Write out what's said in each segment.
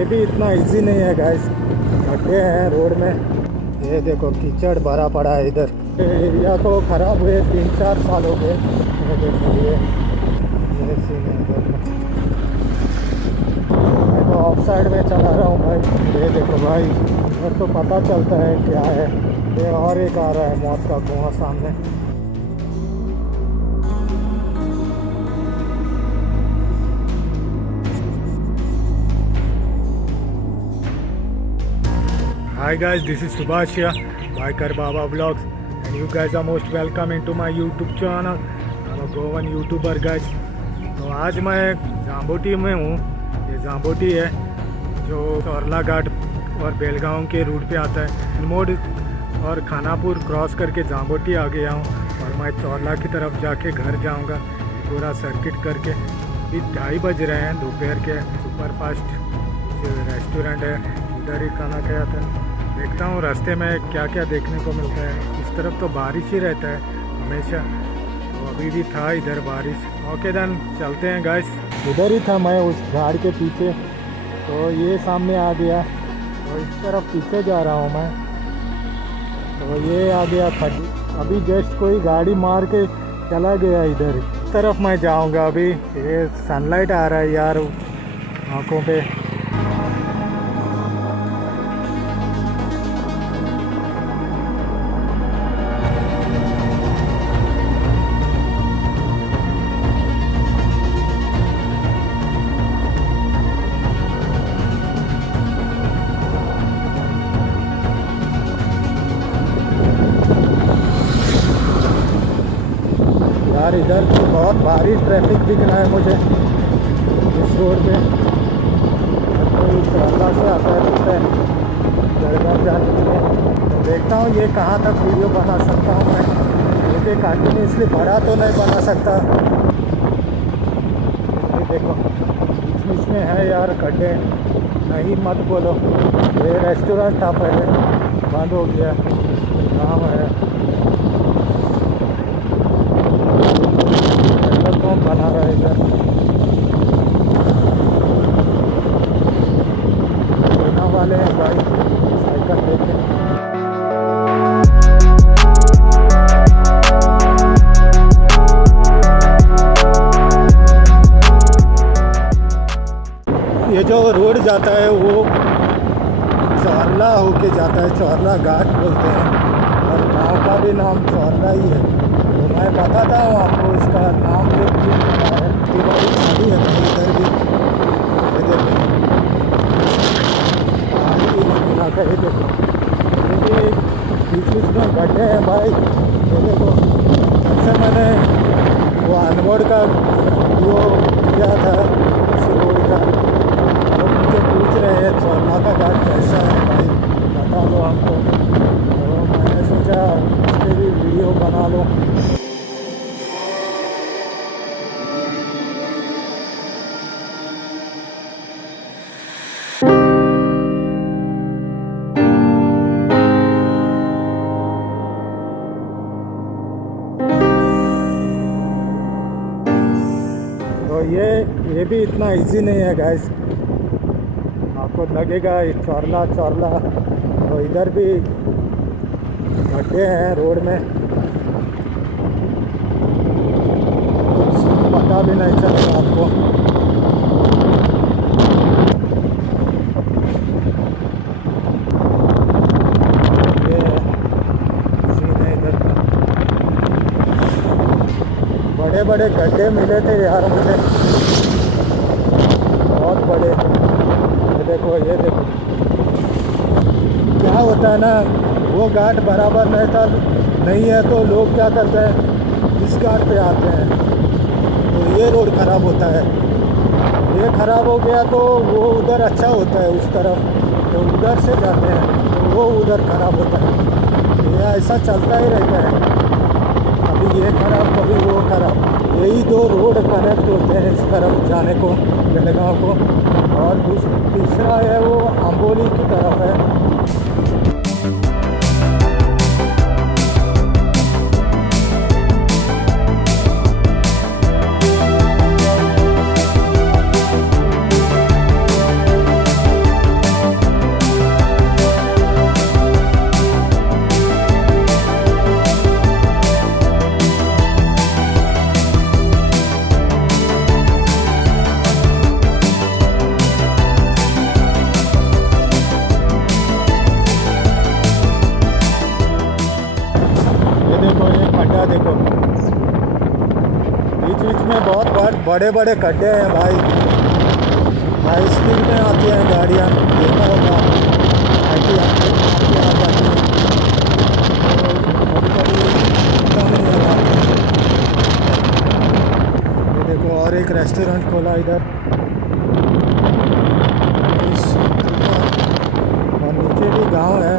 ये भी इतना इजी नहीं है गाइस, गड्ढे हैं रोड में। ये देखो कीचड़ भरा पड़ा है इधर। एरिया को ख़राब हुए 3-4 साल हो गए। ये देखो ये सीन है इधर का। मैं तो ऑफ साइड में चला रहा हूँ भाई। ये देखो भाई, इधर तो पता चलता है क्या है। ये और एक आ रहा है मौत का कुआं सामने। Hi guys, this is Subhash here, Biker Baba Vlogs, and you guys are most welcome into my YouTube channel. I'm a Goan YouTuber guys. तो आज मैं जाम्बोटी में हूँ। ये जाम्बोटी है जो चौरला घाट और बेलगांव के रूट पे आता है। मोड और खानापुर क्रॉस करके जाम्बोटी आ गया हूँ और मैं चौरला की तरफ जाके घर जाऊँगा पूरा सर्किट करके। अभी 2:30 बज रहे हैं दोपहर के। सुपर फास्ट जो रेस्टोरेंट है उधर ही खाना खाया था। देखता हूँ रास्ते में क्या क्या देखने को मिलता है। इस तरफ तो बारिश ही रहता है हमेशा, तो अभी भी था इधर बारिश। ओके देन चलते हैं गाइस। इधर ही था मैं उस झाड़ के पीछे, तो ये सामने आ गया। तो इस तरफ पीछे जा रहा हूँ मैं, तो ये आ गया खड्डी। अभी जस्ट कोई गाड़ी मार के चला गया इधर। इस तरफ मैं जाऊँगा अभी। ये सनलाइट आ रहा है यार आँखों पे। यार इधर तो बहुत भारी ट्रैफिक दिख रहा है मुझे इस रोड पे। कोई चौरला से आता है लगता है जड़गांव जाने के लिए। तो देखता हूँ ये कहाँ तक वीडियो बना सकता हूँ मैं। क्योंकि कंटिन्यूसली बड़ा तो नहीं बना सकता। ये देखो बीच बीच में है यार गड्ढे। नहीं मत बोलो। ये रेस्टोरेंट था पहले, बंद हो गया। काम है कौन बना रहा है इधर। बिना वाले हैं भाई, साइकिल देखे। ये जो रोड जाता है वो चौरला होके जाता है, चौरला घाट बोलते हैं और गांव का भी नाम चौरला ही है। तो मैं बताता हूँ आपको इसका नाम है कि बड़ी नदी है इधर भी। ये देखो इलाका, ये देखो ये बीच बीच में गड्ढे हैं भाई। ये देखो अक्सर मैंने वो अनमोड का वो किया था उस रोड का। तो मुझे पूछ रहे हैं चौरला का घाट कैसा है भाई, बता दो हमको। तो मैंने सोचा उसके भी वीडियो बना लो। तो ये भी इतना इजी नहीं है गाइस। आपको लगेगा चौरला चौरला, तो इधर भी गड्ढे हैं रोड में। कुछ पता भी नहीं चलेगा आपको। ये सीन है इधर का। बड़े बड़े गड्ढे मिले थे यार मुझे, बहुत बड़े। ये देखो क्या होता है ना, वो घाट बराबर नहीं है तो लोग क्या करते हैं इस घाट पे आते हैं, तो ये रोड ख़राब होता है। ये ख़राब हो गया तो वो उधर अच्छा होता है उस तरफ, तो उधर से जाते हैं तो वो उधर ख़राब होता है। ये ऐसा चलता ही रहता है, कभी ये ख़राब कभी वो ख़राब। यही दो रोड कनेक्ट होते हैं इस तरफ जाने को बेलगांव को, और तीसरा है वो अम्बोली की तरफ है। बड़े बड़े खड्डे हैं भाई, हाई स्पीड में आती हैं गाड़ियाँ, देखा होगा आपकी आपकी आ जाती है, तो कभी कभी पता नहीं लगाती है। ये देखो और एक रेस्टोरेंट खोला इधर, और नीचे भी गांव है।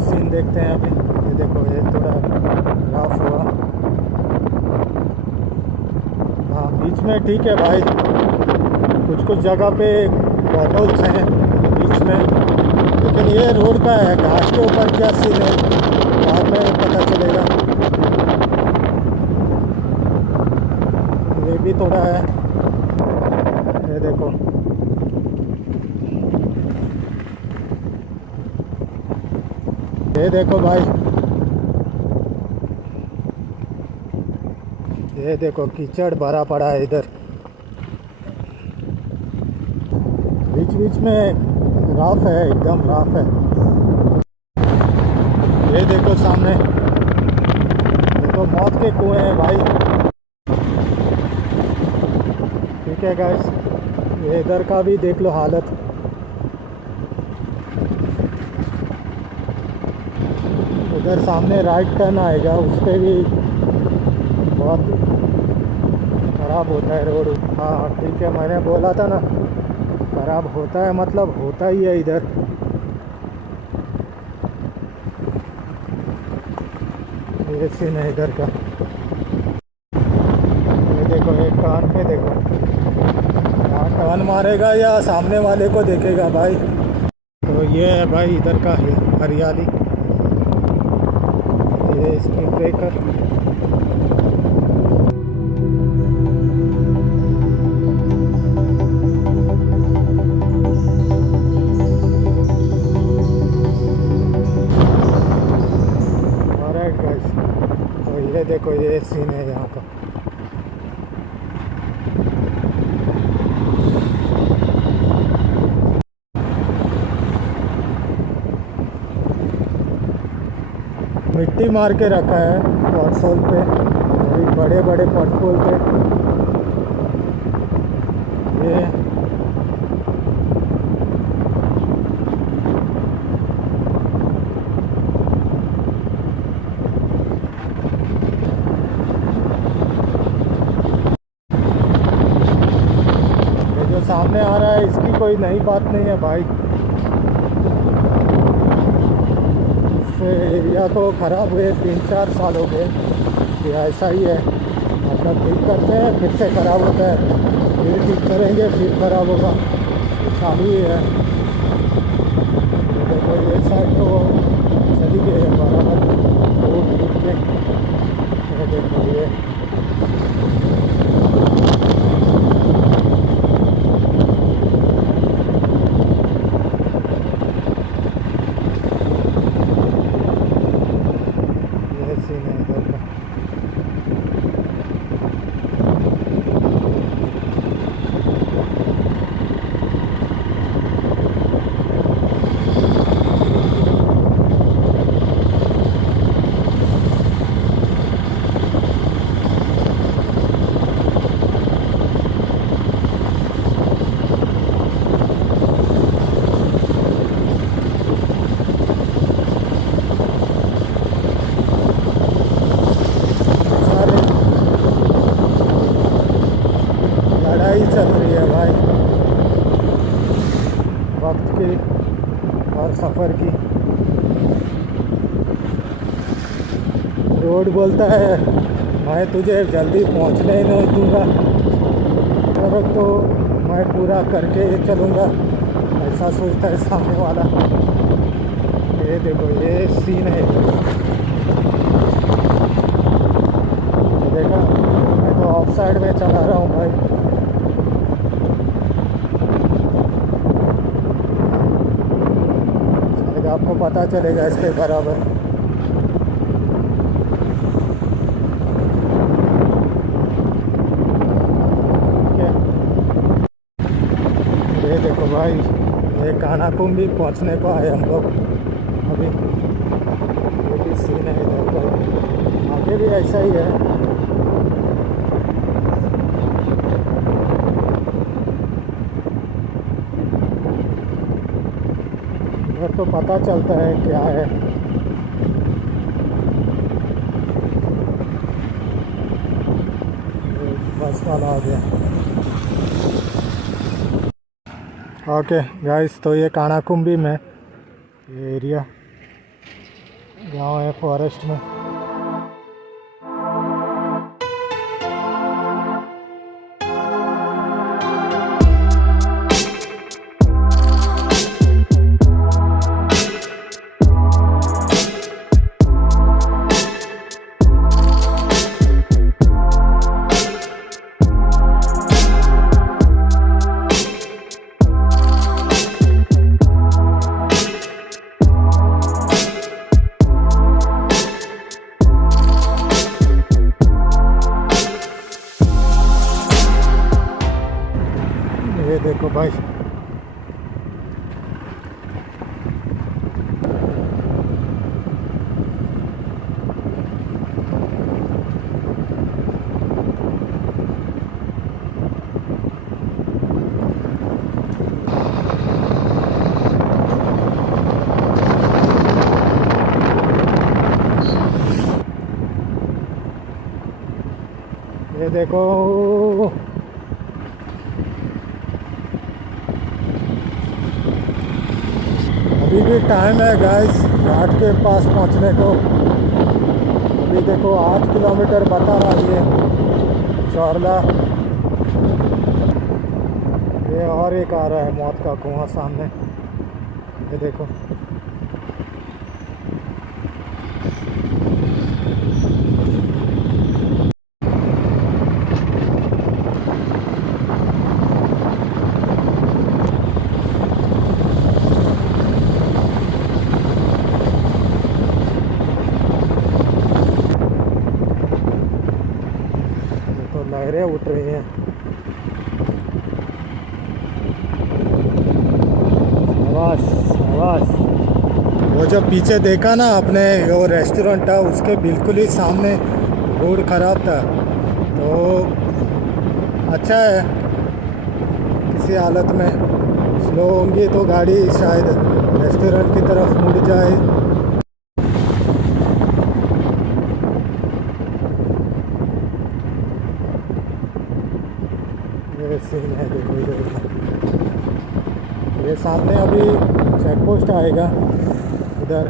सीन देखते हैं अभी। ये देखो ये थोड़ा रफ हुआ, हाँ बीच में ठीक है भाई, कुछ कुछ जगह पे बॉटल्स हैं बीच में, लेकिन ये रोड का है, घाट के ऊपर क्या सीन है बाद में पता चलेगा। ये भी थोड़ा है, ये देखो ये देखो भाई, ये देखो कीचड़ भरा पड़ा है इधर, बीच बीच में राफ है, एकदम राफ है। ये देखो सामने, देखो मौत के कुएं हैं भाई। ठीक है गाइस, ये इधर का भी देख लो हालत, उधर सामने राइट टर्न आएगा, उस पर भी बहुत ख़राब होता है रोड। हाँ ठीक है, मैंने बोला था ना ख़राब होता है, मतलब होता ही है इधर। ये सीन है इधर का, ये देखो एक टर्न पे देखो, हाँ टर्न मारेगा या सामने वाले को देखेगा भाई। तो ये है भाई इधर का हरियाली, ये स्पीड ब्रेकर। ऑलराइट गाइस, तो ये देखो ये सीन है यहाँ का। मिट्टी मार के रखा है पॉटहोल पे, बड़े बड़े पॉटहोल पे। ये जो सामने आ रहा है इसकी कोई नई बात नहीं है भाई, एरिया तो ख़राब हुए 3-4 साल हो गए, ये ऐसा ही है, मतलब ठीक करते हैं फिर से ख़राब होता है, फिर ठीक करेंगे फिर ख़राब होगा, चालू ही है। देखो ये साइड तो चली गई है बराबर रोड टूट के, देखो ये सीन है इधर का। लड़ाई चल रही है भाई वक्त की और सफ़र की। रोड बोलता है मैं तुझे जल्दी पहुंचने नहीं दूंगा, और तो मैं पूरा करके चलूँगा, ऐसा सोचता है सामने वाला। ये देखो ये सीन है। ये देखा, मैं तो ऑफ साइड में चला रहा हूँ भाई। शायद आपको पता चलेगा इसके बराबर। ये देखो भाई, ये कानाकुंबी पहुंचने को आए हम लोग अभी। ये भी सीन है इधर पर, आगे भी ऐसा ही है। इधर तो पता चलता है क्या है। ये बस वाला आ गया। ओके गाइस, तो ये कानाकुंबी में ये एरिया गांव है फॉरेस्ट में। ये देखो भाई, ये देखो अभी भी टाइम है गाइस घाट के पास पहुंचने को। अभी देखो 8 किलोमीटर बता रहा है ये चौरला। ये और एक आ रहा है मौत का कुआं सामने, ये देखो। तो लहरें उठ रही हैं। आवाज़ आवाज़। वो जो पीछे देखा ना आपने, वो रेस्टोरेंट था, उसके बिल्कुल ही सामने रोड ख़राब था। तो अच्छा है, किसी हालत में स्लो होंगी तो गाड़ी शायद रेस्टोरेंट की तरफ मुड़ जाए। ये सीन है देखो इधर का। ये सामने अभी चेक पोस्ट आएगा इधर।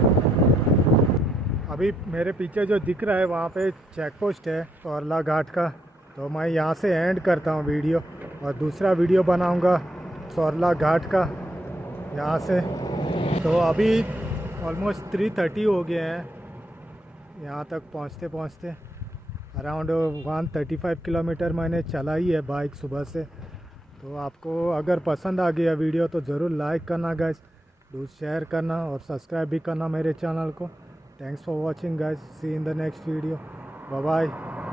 अभी मेरे पीछे जो दिख रहा है वहाँ पे चेक पोस्ट है चौरला घाट का। तो मैं यहाँ से एंड करता हूँ वीडियो, और दूसरा वीडियो बनाऊँगा चौरला घाट का यहाँ से। तो अभी ऑलमोस्ट 3:30 हो गए हैं यहाँ तक पहुँचते पहुँचते। अराउंड 135 किलोमीटर मैंने चला ही है बाइक सुबह से। तो आपको अगर पसंद आ गया वीडियो तो ज़रूर लाइक करना गाइस, डू शेयर करना और सब्सक्राइब भी करना मेरे चैनल को। Thanks for watching guys, see in the next video, bye bye.